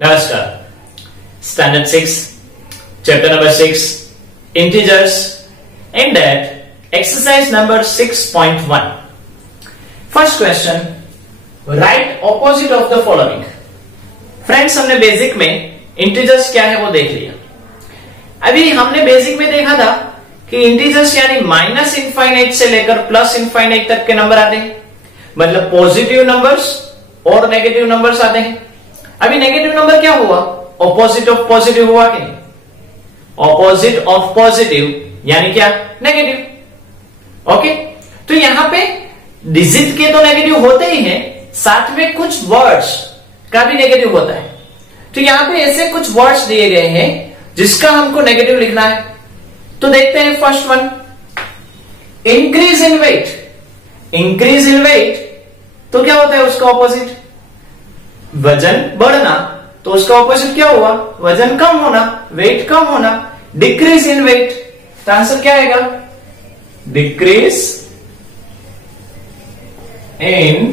नमस्कार। Standard 6 chapter number 6 integers in that exercise number 6.1। First question, right opposite of the following. Friends, हमने basic में integers क्या है वो देख लिया। अभी हमने बेसिक में देखा था कि इंटीजर्स यानी माइनस इनफाइनाइट से लेकर प्लस इनफाइनाइट तक के नंबर आते हैं, मतलब पॉजिटिव नंबर्स और नेगेटिव नंबर्स आते हैं। अभी नेगेटिव नंबर क्या हुआ? ऑपोजिट ऑफ पॉजिटिव हुआ कि नहीं? ऑपोजिट ऑफ पॉजिटिव यानी क्या? नेगेटिव। ओके, तो यहां पे डिजिट के तो नेगेटिव होते ही हैं, साथ में कुछ वर्ड्स का भी नेगेटिव होता है। तो यहां पे ऐसे कुछ वर्ड्स दिए गए हैं जिसका हमको नेगेटिव लिखना है। तो देखते हैं first one, increase in weight. Increase in weight तो क्या होता है उसका ऑपोजिट? वजन बढ़ना। तो उसका ऑपोजिट क्या हुआ? वजन कम होना, वेट कम होना। डिक्रीज इन वेट, तो आंसर क्या आएगा? Decrease in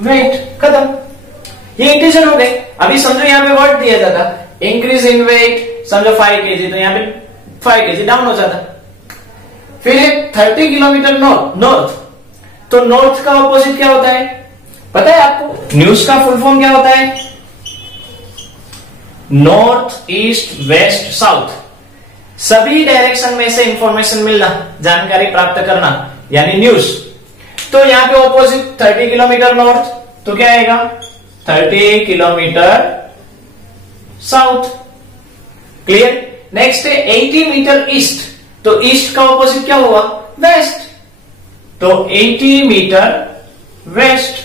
weight. खत्म। ये इंटीजर हो गए। अभी समझो यहां पे वर्ड दिया जाता इंक्रीज इन वेट, समझो 5 kg, तो यहां पे 5 kg डाउन हो जाता। फिर है 30 किलोमीटर नॉर्थ, तो नॉर्थ का ऑपोजिट क्या होता है पता है आपको? न्यूज का फुल फॉर्म क्या होता है? North, east, west, south. सभी डायरेक्शन में से इंफॉर्मेशन मिलना, जानकारी प्राप्त करना, यानी न्यूज। तो यहां पे ऑपोजिट 30 किलोमीटर नॉर्थ, तो क्या आएगा? 30 किलोमीटर साउथ। क्लियर? नेक्स्ट है 80 मीटर ईस्ट, तो ईस्ट का ऑपोजिट क्या हुआ? वेस्ट, तो 80 मीटर वेस्ट।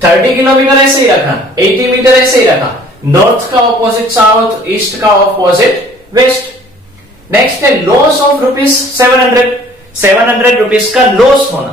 30 किलोमीटर ऐसे ही रखा, 80 मीटर ऐसे ही रखा। नॉर्थ का ऑपोजिट साउथ, ईस्ट का ऑपोजिट वेस्ट। नेक्स्ट है लॉस ऑफ रुपीज 700। 700 रुपीज का लॉस होना,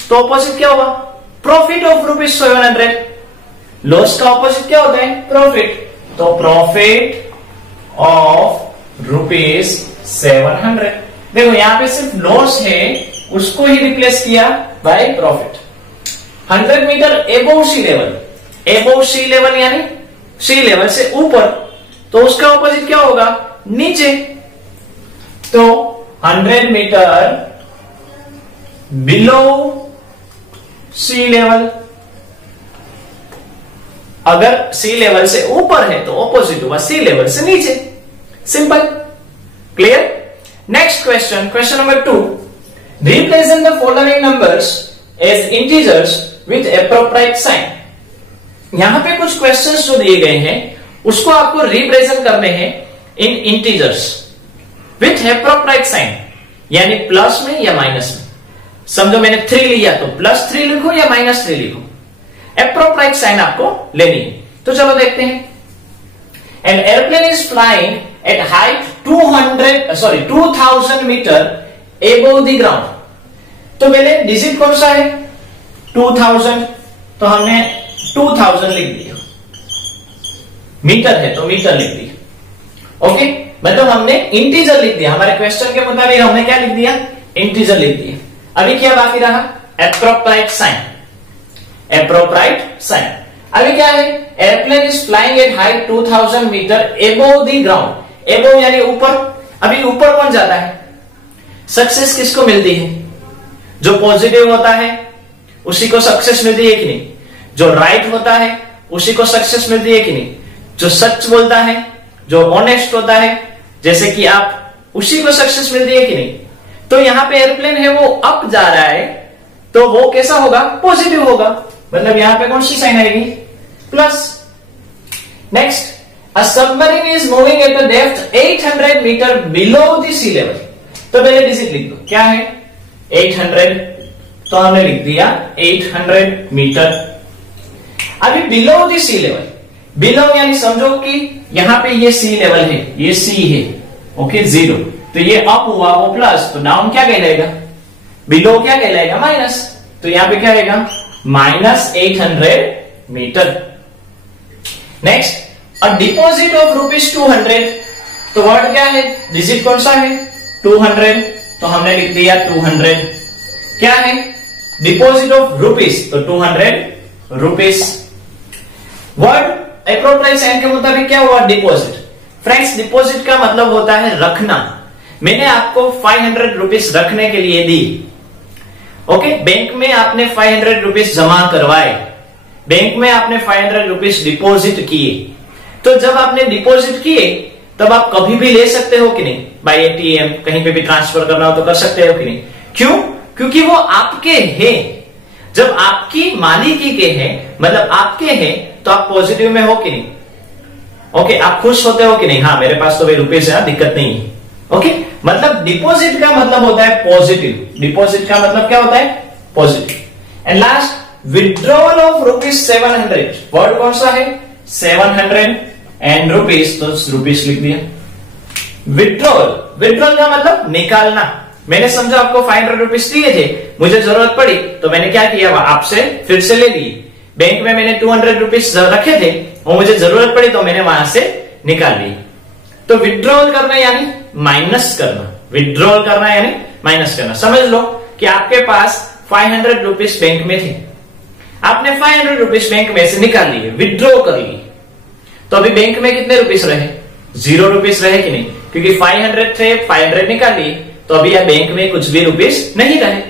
तो ऑपोजिट क्या हुआ? Profit of rupees 700। लॉस का ऑपोजिट क्या होता है? प्रॉफिट, तो प्रॉफिट ऑफ रुपीज 700। देखो यहां पे सिर्फ लॉस है, उसको ही रिप्लेस किया by profit. 100 metre above sea level. Above sea level यानी सी लेवल से ऊपर, तो उसका ऑपोजिट क्या होगा? नीचे। तो 100 मीटर बिलो सी लेवल। अगर सी लेवल से ऊपर है तो ऑपोजिट हुआ सी लेवल से नीचे। Simple. Clear? Next question, question number 2, represent the following numbers as integers with appropriate sign. यहां पे कुछ क्वेश्चंस जो दिए गए हैं उसको आपको रिप्रेजेंट करने हैं इन इंटीजर्स विथ एप्रोप्रिएट साइन, यानी प्लस में या माइनस में। समझो मैंने 3 लिया तो +3 लिखो या -3 लिखो, एप्रोप्रिएट साइन आपको लेनी है। तो चलो देखते हैं। An airplane is flying at height 2000 metre above the ground. तो पहले डिजिट कौन सा है? 2000, तो हमने 2000 लिख दिया। मीटर है तो मीटर लिख दिया। ओके, मतलब हमने इंटीजर लिख दिया। हमारे क्वेश्चन के मुताबिक हमने क्या लिख दिया? इंटीजर लिख दिया। अभी क्या बाकी रहा? Appropriate sign. एप्रोप्रिएट साइन अभी क्या है? Airplane is flying at height 2000 metre above the ground. Above यानी ऊपर। अभी ऊपर कौन जाता है? सक्सेस किसको मिलती है? जो पॉजिटिव होता है उसी को सक्सेस मिलती है कि नहीं? जो राइट होता है उसी को सक्सेस मिलती है कि नहीं? जो सच बोलता है, जो ऑनेस्ट होता है, जैसे कि आप, उसी को सक्सेस मिलती है कि नहीं? तो यहां पे एयरप्लेन है वो अप जा रहा है, तो वो कैसा होगा? पॉजिटिव होगा। मतलब यहां पे कौन सी साइन आएगी? Plus. Next, a submarine is moving at a depth 800 metre below the sea level. तो पहले डिजिट लिख दो, क्या है? 800, तो हमने लिख दिया 800 मीटर। अभी below the sea level. Below यानी समझो कि यहां पे ये सी लेवल है, ये सी है, ओके, 0, तो ये अप हुआ वो प्लस, तो डाउन क्या कहलाएगा? बिलो क्या कहलाएगा? माइनस। तो यहां पे क्या आएगा? -800 metre. Next, a deposit of rupees 200। तो वर्ड क्या है? डिजिट कौन सा है? 200, तो हमने लिख दिया 200। क्या है? डिपॉजिट ऑफ रुपीज, तो 200 रुपीज। वर्ड एप्रोप्रिएट साइन के मुताबिक क्या हुआ? डिपॉजिट। फ्रेंड्स डिपॉजिट का मतलब होता है रखना। मैंने आपको 500 रुपीज रखने के लिए दी। ओके, बैंक में आपने 500 रुपीज जमा करवाए, बैंक में आपने 500 रुपीज डिपॉजिट किए। तो जब आपने डिपॉजिट किए तब आप कभी भी ले सकते हो कि नहीं? बाय एटीएम कहीं पे भी ट्रांसफर करना हो तो कर सकते हो कि नहीं? क्यों? क्योंकि वो आपके हैं। जब आपकी मालिकी के हैं, मतलब आपके हैं, तो आप पॉजिटिव में हो कि नहीं? ओके, आप खुश होते हो कि नहीं? हाँ, मेरे पास तो भाई रुपीज है, दिक्कत नहीं है। ओके, मतलब डिपॉजिट का मतलब होता है पॉजिटिव। डिपॉजिट का मतलब क्या होता है? Positive. And last, withdrawal of ₹700। Word कौन सा है? 700 एंड रुपीज, तो रुपीज लिख दिया। विड्रॉल, विड्रॉल का मतलब निकालना। मैंने समझा आपको 500 रुपीज दिए थे, मुझे जरूरत पड़ी तो मैंने क्या किया? आपसे फिर से ले लिए। बैंक में मैंने 200 रुपीज रखे थे, वो मुझे जरूरत पड़ी तो मैंने वहां से निकाल ली। तो विड्रॉल करना यानी माइनस करना। विड्रॉल करना यानी माइनस करना। समझ लो कि आपके पास 500 रुपीज बैंक में थे, आपने 500 रुपीज बैंक में से निकाल लिए, विड्रॉ कर लिए। तो अभी बैंक में कितने रुपीज रहे? 0 रुपीज रहे कि नहीं? क्योंकि 500 थे, 500 निकाल लिए, तो अभी यह बैंक में कुछ भी रुपीज नहीं रहे।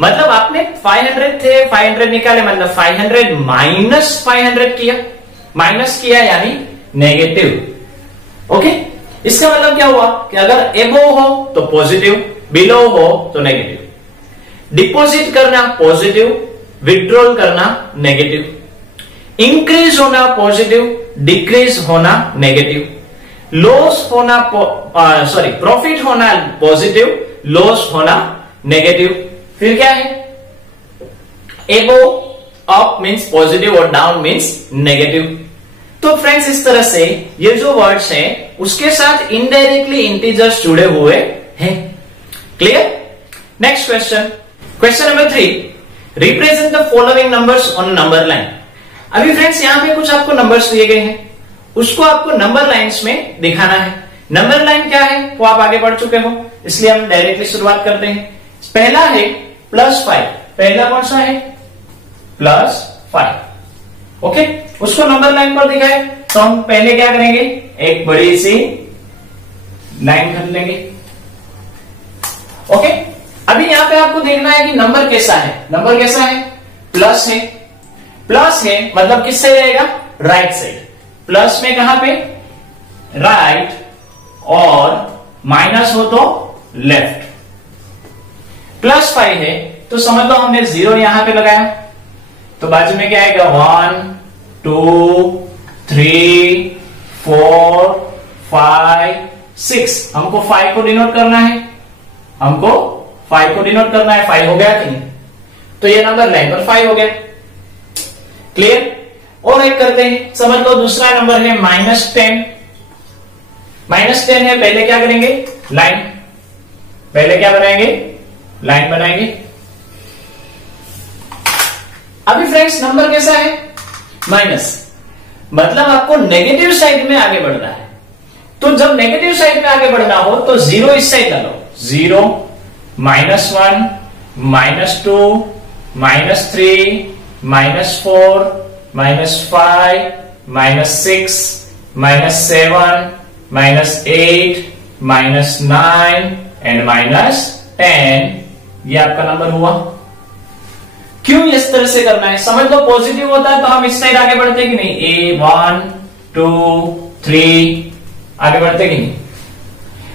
मतलब आपने 500 थे, 500 निकाले, मतलब 500 माइनस 500 किया। माइनस किया यानी नेगेटिव। ओके, इसका मतलब क्या हुआ कि अगर एबो हो तो पॉजिटिव, बिलो हो तो नेगेटिव। डिपॉजिट करना पॉजिटिव, विड्रॉल करना नेगेटिव। इंक्रीज होना पॉजिटिव, डिक्रीज होना नेगेटिव। लॉस होना प्रॉफिट होना पॉजिटिव, लॉस होना नेगेटिव। फिर क्या है? एबो, अप मीन्स पॉजिटिव और डाउन मीन्स नेगेटिव। तो फ्रेंड्स इस तरह से ये जो वर्ड्स हैं उसके साथ इनडायरेक्टली इंटीजर्स जुड़े हुए हैं। Clear? Next question, question number 3, represent the following numbers on number line. अभी फ्रेंड्स यहां पे कुछ आपको नंबर्स दिए गए हैं, उसको आपको नंबर लाइंस में दिखाना है। नंबर लाइन क्या है वो आप आगे बढ़ चुके हो, इसलिए हम डायरेक्टली शुरुआत करते हैं। पहला है +5। पहला कौन सा है? +5। ओके, उसको नंबर लाइन पर दिखाए तो हम पहले क्या करेंगे? एक बड़ी सी लाइन कर लेंगे। ओके, अभी यहां पे आपको देखना है कि नंबर कैसा है। नंबर कैसा है? प्लस है। प्लस है मतलब किससे रहेगा? Right side. प्लस में कहां पे? राइट, और माइनस हो तो लेफ्ट। +5 है तो समझ लो हमने 0 यहां पे लगाया, तो बाजू में क्या आएगा? 1 2 3 4 5 6। हमको 5 को डिनोट करना है, हमको 5 को डिनोट करना है। 5 हो गया कि नहीं? तो ये नंबर लाइन पर 5 हो गया। क्लियर? और एक करते हैं, समझ लो दूसरा नंबर है -10। -10 है, पहले क्या करेंगे? लाइन। पहले क्या बनाएंगे? लाइन बनाएंगे। अभी फ्रेंड्स नंबर कैसा है? माइनस, मतलब आपको नेगेटिव साइड में आगे बढ़ना है। तो जब नेगेटिव साइड में आगे बढ़ना हो तो 0 इस साइड डालो। 0 -1 -2 -3 -4 -5 -6 -7 -8 -9 एंड -10। ये आपका नंबर हुआ। क्यों इस तरह से करना है? समझ लो पॉजिटिव होता है तो हम इस साइड आगे बढ़ते कि नहीं? A 1 2 3 आगे बढ़ते कि नहीं?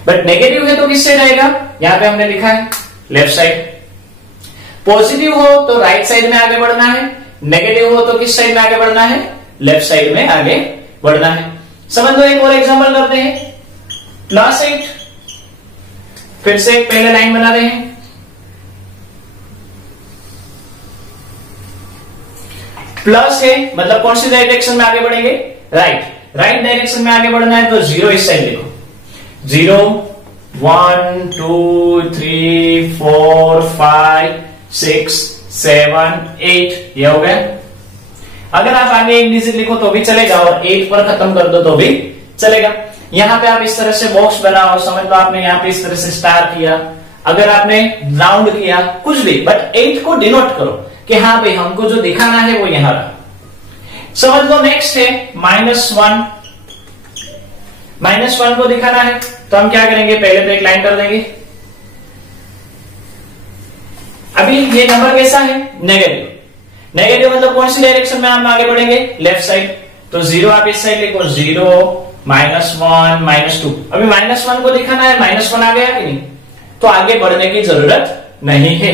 बट नेगेटिव है तो किस साइड आएगा? यहां पे हमने लिखा है लेफ्ट साइड। पॉजिटिव हो तो राइट साइड में आगे बढ़ना है, नेगेटिव हो तो किस साइड में आगे बढ़ना है? लेफ्ट साइड में आगे बढ़ना है। समझ लो एक और एग्जांपल करते हैं। +8, फिर से एक पहले लाइन बना रहे हैं। प्लस है मतलब कौन सी डायरेक्शन में आगे बढ़ेंगे? राइट। राइट डायरेक्शन में आगे बढ़ना है तो 0 इस साइड लिखो। 0 1 2 3 4 5 6 7 8 ये हो गया। अगर आप आगे एक डिजिट लिखो तो भी चलेगा और 8 पर खत्म कर दो तो भी चलेगा। यहां पे आप इस तरह से बॉक्स बनाओ, समझ लो आपने यहां पे इस तरह से स्टार किया, अगर आपने राउंड किया, कुछ भी, बट 8 को डिनोट करो कि हाँ भाई हमको जो दिखाना है वो यहां रहा। समझ लो नेक्स्ट है -1। -1 को दिखाना है तो हम क्या करेंगे, पहले तो एक लाइन कर देंगे। अभी ये नंबर कैसा है, नेगेटिव। नेगेटिव मतलब कौन सी डायरेक्शन में हम आगे बढ़ेंगे, लेफ्ट साइड। तो 0 आप इस साइड लिखो, 0 -1 -2। अभी -1 को दिखाना है, -1 आ गया कि नहीं, तो आगे बढ़ने की जरूरत नहीं है।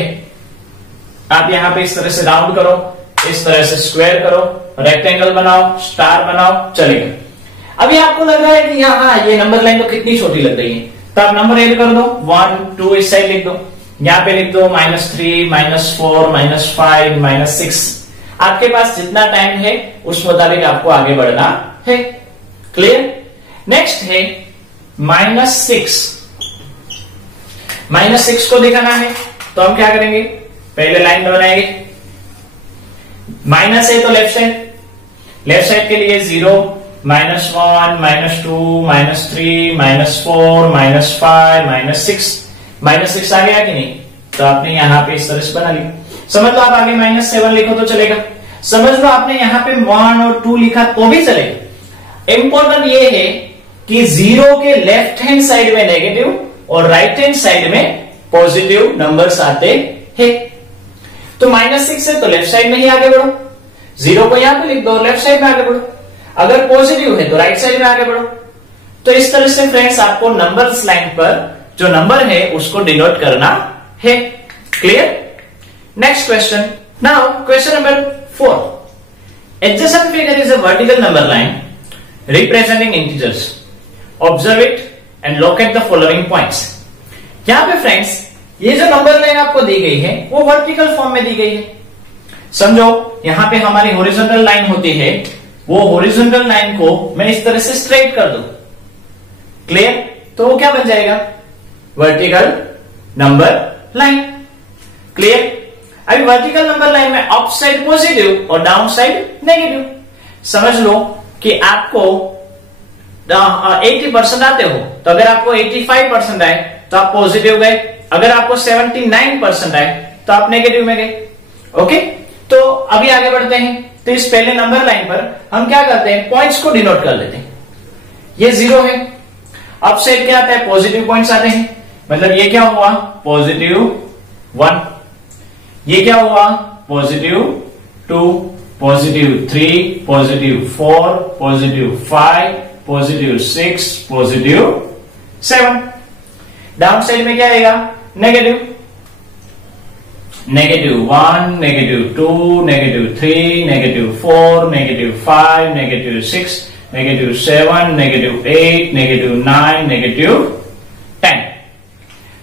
आप यहां पे इस तरह से राउंड करो, इस तरह से स्क्वायर करो, रेक्टेंगल बनाओ, स्टार बनाओ, चलेगा। अभी आपको लग रहा है कि यहाँ ये नंबर लाइन तो कितनी छोटी लग रही है, तो आप नंबर ऐड कर दो, 1 2 इस साइड लिख दो, यहां पे लिख दो -3 -4 -5 -6। आपके पास जितना टाइम है उस मुताबिक आपको आगे बढ़ना है। क्लियर। नेक्स्ट है -6। -6 को दिखाना है तो हम क्या करेंगे, पहले लाइन बनाएंगे। माइनस है तो लेफ्ट साइड के लिए 0 -1 -2 -3 -4 -5 -6 आ गया कि नहीं, तो आपने यहां पे इस तरह से बना लिया। समझ लो आप आगे -7 लिखो तो चलेगा, समझ लो आपने यहां पे 1 और 2 लिखा तो भी चलेगा। इंपॉर्टेंट ये है कि 0 के लेफ्ट हैंड साइड में नेगेटिव और राइट हैंड साइड में पॉजिटिव नंबर्स आते हैं। तो -6 है तो लेफ्ट साइड में ही आगे बढ़ो, 0 को यहां पे लिख दो, लेफ्ट साइड में आगे बढ़ो। अगर पॉजिटिव है तो राइट साइड में आगे बढ़ो। तो इस तरह से फ्रेंड्स आपको नंबर्स लाइन पर जो नंबर है उसको डिनोट करना है। Clear. Next question. Now question number 4। Adjacent figure is a vertical number line representing integers. Observe it and locate the following points. यहां पे फ्रेंड्स ये जो नंबर लाइन आपको दी गई है वो वर्टिकल फॉर्म में दी गई है। समझो यहां पे हमारी हॉरिजॉन्टल लाइन होती है, वो हॉरिजॉन्टल लाइन को मैं इस तरह से स्ट्रेट कर दूं। क्लियर। तो वो क्या बन जाएगा, वर्टिकल नंबर लाइन। क्लियर। अभी वर्टिकल नंबर लाइन में अप साइड पॉजिटिव और डाउन साइड नेगेटिव। समझ लो कि आपको 80% आते हो, तो अगर आपको 85% आए तो आप पॉजिटिव गए, अगर आपको 79% आए तो आप नेगेटिव में गए। ओके। तो अभी आगे बढ़ते हैं। तो इस पहले नंबर लाइन पर हम क्या करते हैं, पॉइंट्स को डिनोट कर लेते हैं। ये 0 है, अप साइड क्या आता है, पॉजिटिव पॉइंट्स आते हैं, मतलब ये क्या हुआ, +1। ये क्या हुआ, +2, +3, +4, +5, +6, +7। डाउन साइड में क्या आएगा, -1, -2, -3, -4, -5, -6, -7, -8, -9, -10।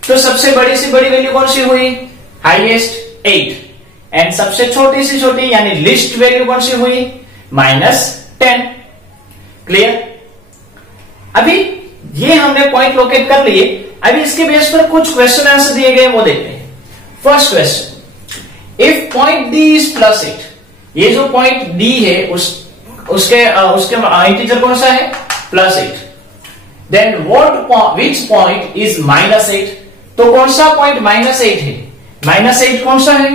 तो सबसे बड़ी सी बड़ी वैल्यू कौन सी हुई, हाईएस्ट 8, एंड सबसे छोटी सी छोटी यानी लिस्ट वैल्यू कौन सी हुई, -10। क्लियर। अभी ये हमने पॉइंट लोकेट कर लिए। अभी इसके बेस पर कुछ क्वेश्चन आंसर दिए गए वो देखते हैं। First question, if point D is +8, ये जो पॉइंट डी है उसके इंटीजर कौन सा है, +8, देन विच पॉइंट इज -8, तो कौन सा पॉइंट -8 है, -8 कौन सा है,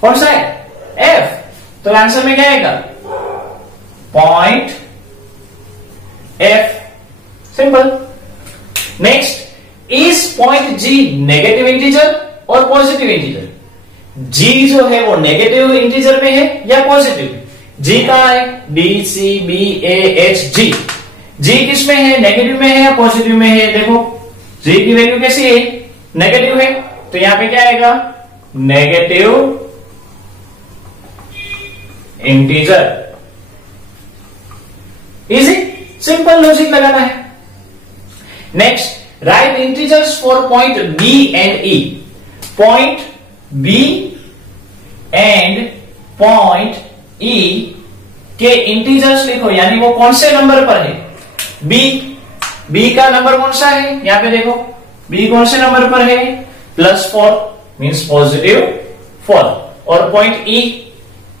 कौन सा है, F। तो आंसर में क्या आएगा, point F। Simple. Next, is point G negative integer और पॉजिटिव इंटीजर, G जो है वो नेगेटिव इंटीजर में है या पॉजिटिव, G कहां है, B C B A H G, G किस में है, नेगेटिव में है या पॉजिटिव में है, देखो G की वैल्यू कैसी है, नेगेटिव है, तो यहां पे क्या आएगा, negative integer. Easy, simple logic लगाना है। Next, right integers for point B and E, point B and point E के इंटीजर्स लिखो, यानी वो कौन से नंबर पर है, B का नंबर कौन सा है, यहां पे देखो B कौन से नंबर पर है, +4 मींस +4, और पॉइंट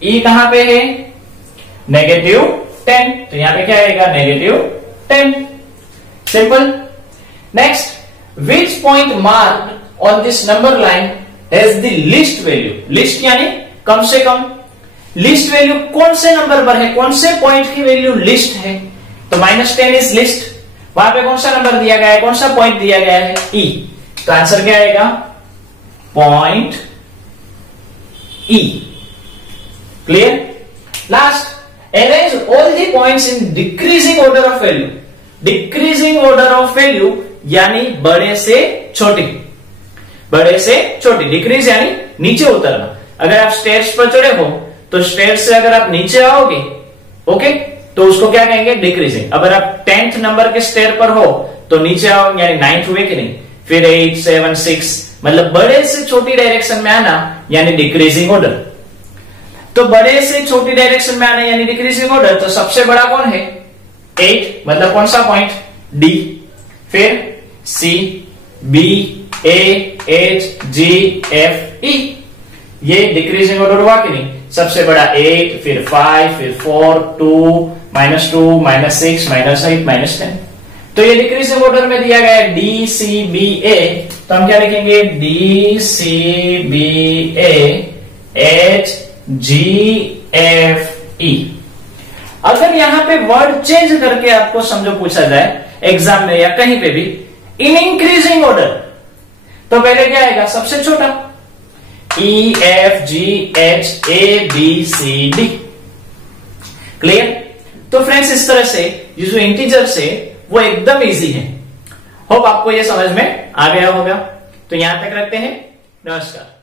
E कहां पे है, -10, तो यहां पे क्या आएगा, -10। Simple. Next, which point marked on this number line has the least value, list यानी कम से कम, लिस्ट वैल्यू कौन से नंबर पर है, कौन से पॉइंट की वैल्यू लिस्ट है, तो -10 इज लिस्ट। वहां पे कौन सा नंबर दिया गया है, कौन सा पॉइंट दिया गया है, ई। तो आंसर क्या आएगा, point E. Clear. Last, arrange all the points in decreasing order of value. Decreasing order of value यानी बड़े से छोटी, बड़े से छोटी। डिक्रीज यानी नीचे उतरना। अगर आप स्टेयर्स पर चढ़े हो तो स्टेयर्स से अगर आप नीचे आओगे, ओके, तो उसको क्या कहेंगे, डिक्रीजिंग। अगर आप 10th नंबर के स्टेयर पर हो तो नीचे आओगे यानी 9th हुए कि नहीं, फिर 8, 7, 6, मतलब बड़े से छोटी डायरेक्शन में आना यानी डिक्रीजिंग ऑर्डर। तो बड़े से छोटी डायरेक्शन में आना यानी डिक्रीजिंग ऑर्डर, तो सबसे बड़ा कौन है, 8, मतलब कौन सा पॉइंट, डी, फिर सी, बी, ए, एच, जी, एफ, ई। ये डिक्रीजिंग ऑर्डर हुआ कि नहीं, सबसे बड़ा 8, फिर 5, फिर 4, 2, -2, -6, -8, -10। तो ये डिक्रीजिंग ऑर्डर में दिया गया है डी, सी, बी, ए। तो हम क्या लिखेंगे, डी, सी, बी, ए, एच, जी, एफ, ई। अगर यहां पे वर्ड चेंज करके आपको समझो पूछा जाए एग्जाम में या कहीं पे भी, इन इंक्रीजिंग ऑर्डर, तो पहले क्या आएगा, सबसे छोटा, ई, एफ, जी, एच, ए, बी, सी, डी। क्लियर। तो फ्रेंड्स इस तरह से ये जो इंटीजर्स है वो एकदम इजी है। होप आपको ये समझ में आ गया होगा। तो यहां तक रखते हैं। नमस्कार।